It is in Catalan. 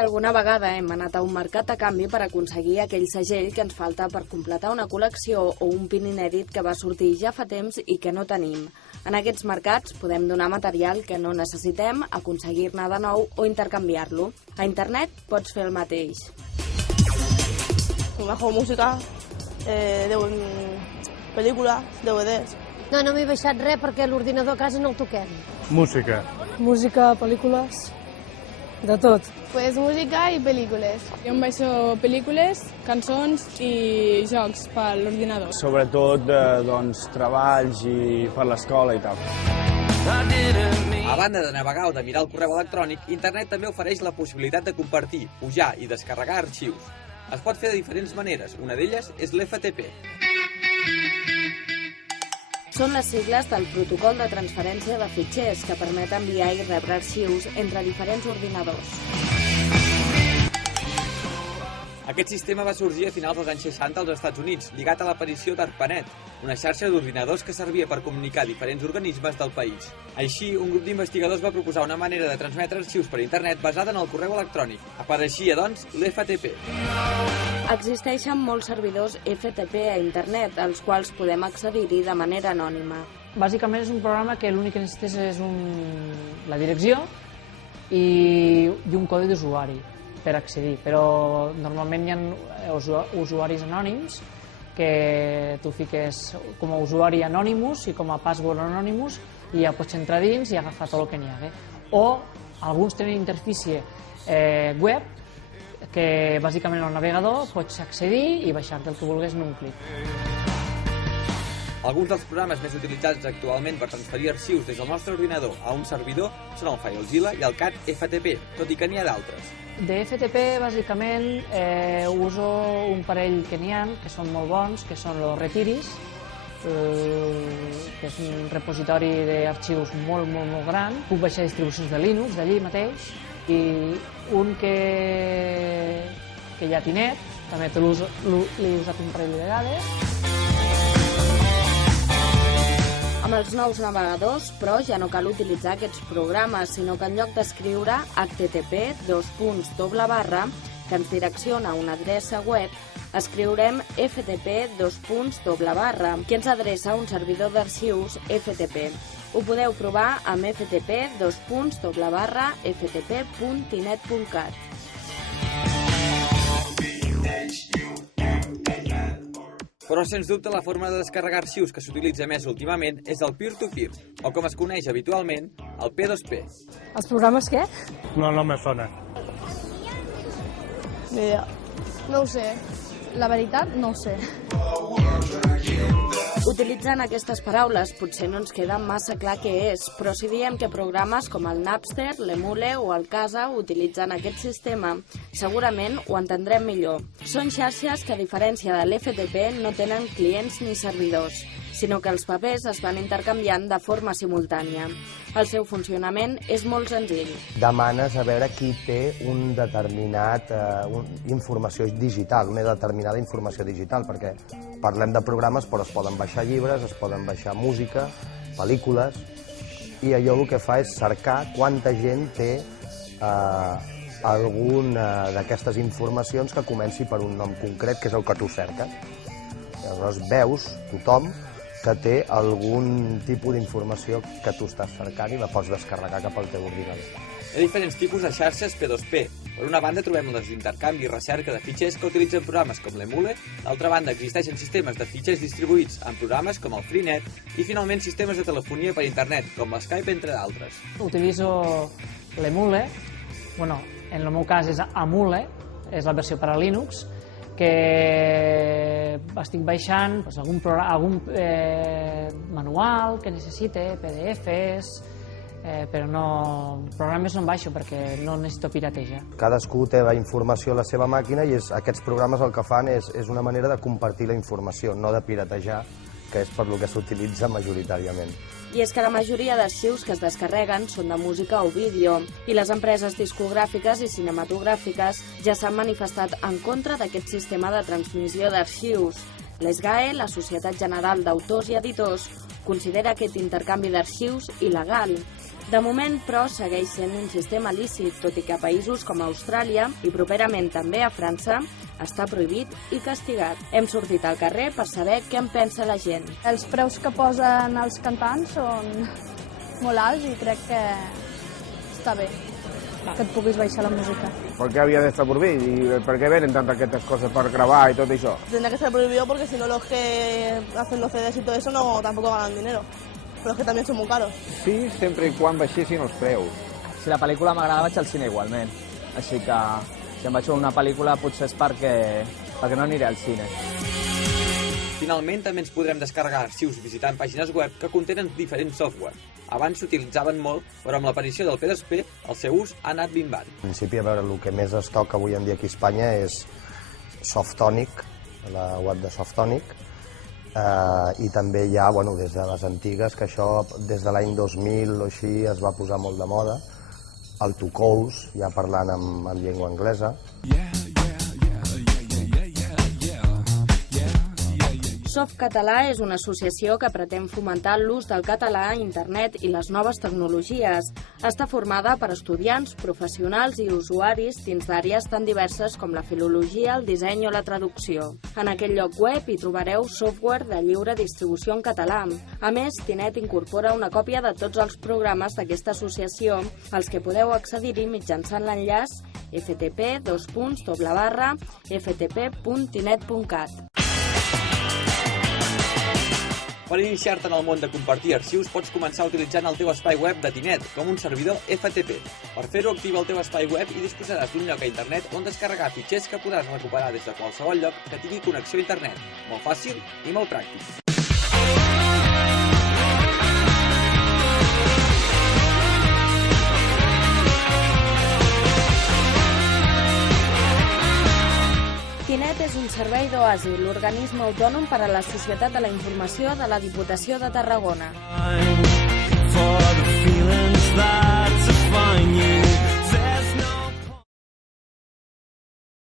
que alguna vegada hem anat a un mercat a canvi per aconseguir aquell segell que ens falta per completar una col·lecció o un pin inèdit que va sortir ja fa temps i que no tenim. En aquests mercats podem donar material que no necessitem, aconseguir-ne de nou o intercanviar-lo. A internet pots fer el mateix. Bajo música, pel·lícules, DVDs. No m'he baixat res perquè l'ordinador a casa no el toquem. Música. Música, pel·lícules, de tot. Pues música i pel·lícules. Jo em baixo pel·lícules, cançons i jocs per l'ordinador. Sobretot, treballs i per l'escola i tal. A banda de navegar o de mirar el correu electrònic, internet també ofereix la possibilitat de compartir, pujar i descarregar arxius. Es pot fer de diferents maneres, una d'elles és l'FTP. Són les sigles del protocol de transferència de fitxers que permet enviar i rebre arxius entre diferents ordinadors. Aquest sistema va sorgir a finals dels anys 60 als Estats Units, lligat a l'aparició d'ARPANET, una xarxa d'ordinadors que servia per comunicar diferents organismes del país. Així, un grup d'investigadors va proposar una manera de transmetre arxius per internet basada en el correu electrònic. Apareixia, doncs, l'FTP. Existeixen molts servidors FTP a internet, als quals podem accedir-hi de manera anònima. Bàsicament és un programa que l'únic que necessites és la direcció i un codi d'usuari per accedir, però normalment hi ha usuaris anònims que tu fiques com a usuari Anonymous i com a password Anonymous i ja pots entrar dins i agafar tot el que n'hi ha. O alguns tenen interfície web que bàsicament al navegador pots accedir i baixar-te el que vulguis en un clic. Alguns dels programes més utilitzats actualment per transferir arxius des del nostre ordinador a un servidor són el FileZilla i el CAT FTP, tot i que n'hi ha d'altres. De FTP, bàsicament, uso un parell que n'hi ha, que són molt bons, que són els Retiris, que és un repositori d'arxius molt gran. Puc baixar distribucions de Linux d'allí mateix, i un que ja tinet, també l'he usat un parell de vegades. Amb els nous navegadors, però, ja no cal utilitzar aquests programes, sinó que en lloc d'escriure http:// que ens direcciona a una adreça web, escriurem ftp:// que ens adreça a un servidor d'arxius FTP. Ho podeu provar amb ftp:// ftp.inet.cat. Però, sens dubte, la forma de descarregar arxius que s'utilitza més últimament és el peer-to-peer, o com es coneix habitualment, el P2P. Els programes què? No me sona. Ni idea. No ho sé. La veritat, no ho sé. Utilitzant aquestes paraules potser no ens queda massa clar què és, però si diem que programes com el Napster, l'Emule o el Casa utilitzen aquest sistema, segurament ho entendrem millor. Són xarxes que, a diferència de l'FTP, no tenen clients ni servidors, sinó que els papers es van intercanviant de forma simultània. El seu funcionament és molt senzill. Demanes a veure qui té un determinat informació digital, una determinada informació digital, perquè parlem de programes però es poden baixar llibres, es poden baixar música, pel·lícules, i allò el que fa és cercar quanta gent té alguna d'aquestes informacions que comenci per un nom concret, que és el que tu cerques. Llavors veus tothom que té algun tipus d'informació que tu estàs cercant i la pots descarregar cap al teu ordinador. Hi ha diferents tipus de xarxes P2P. Per una banda trobem les d'intercanvi i recerca de fitxers que utilitzen programes com l'Emule, d'altra banda existeixen sistemes de fitxers distribuïts en programes com el Freenet i finalment sistemes de telefonia per internet com l'Skype, entre d'altres. Utilitzo l'Emule, en el meu cas és Amule, és la versió per a Linux, que estic baixant algun manual que necessite, PDFs, però programes no en baixo perquè no necessito piratejar. Cadascú té la informació a la seva màquina i aquests programes el que fan és una manera de compartir la informació, no de piratejar, que és per lo que s'utilitza majoritàriament. I és que la majoria d'arxius que es descarreguen són de música o vídeo, i les empreses discogràfiques i cinematogràfiques ja s'han manifestat en contra d'aquest sistema de transmissió d'arxius. L'ESGAE, la Societat General d'Autors i Editors, considera aquest intercanvi d'arxius il·legal. De moment, però, segueix sent un sistema lícit, tot i que a països com Austràlia i properament també a França està prohibit i castigat. Hem sortit al carrer per saber què en pensa la gent. Els preus que posen els cantants són molt alts i crec que està bé que et puguis baixar la música. ¿Por qué había de estar prohibido? ¿Y por qué vienen tantas estas cosas para grabar y todo eso? Tendría que estar prohibido porque si no los que hacen los CDs y todo eso no tampoco ganan dinero. Però és que també són molt caros. Sí, sempre i quan baixessin els preus. Si la pel·lícula m'agrada vaig al cine igualment. Així que si em vaig a una pel·lícula potser és perquè no aniré al cine. Finalment, també ens podrem descarregar arxius visitant pàgines web que contenen diferents software. Abans s'utilitzaven molt, però amb l'aparició del P2P, el seu ús ha anat minvant. En principi, a veure, el que més es toca avui en dia aquí a Espanya és Softonic, la web de Softonic, i també hi ha, bueno, des de les antigues, que això des de l'any 2000 o així es va posar molt de moda, el Tucous, ja parlant en llengua anglesa. Softcatalà és una associació que pretén fomentar l'ús del català a internet i les noves tecnologies. Està formada per estudiants, professionals i usuaris dins d'àrees tan diverses com la filologia, el disseny o la traducció. En aquest lloc web hi trobareu software de lliure distribució en català. A més, Tinet incorpora una còpia de tots els programes d'aquesta associació, als que podeu accedir-hi mitjançant l'enllaç ftp://ftp.tinet.cat. Per iniciar-te en el món de compartir arxius, pots començar utilitzant el teu espai web de Tinet com un servidor FTP. Per fer-ho, activa el teu espai web i disposaràs d'un lloc a internet on descarregar fitxers que podràs recuperar des de qualsevol lloc que tingui connexió a internet. Molt fàcil i molt pràctic. Tinet és un servei d'Oasi, l'organisme autònom per a la Societat de la Informació de la Diputació de Tarragona.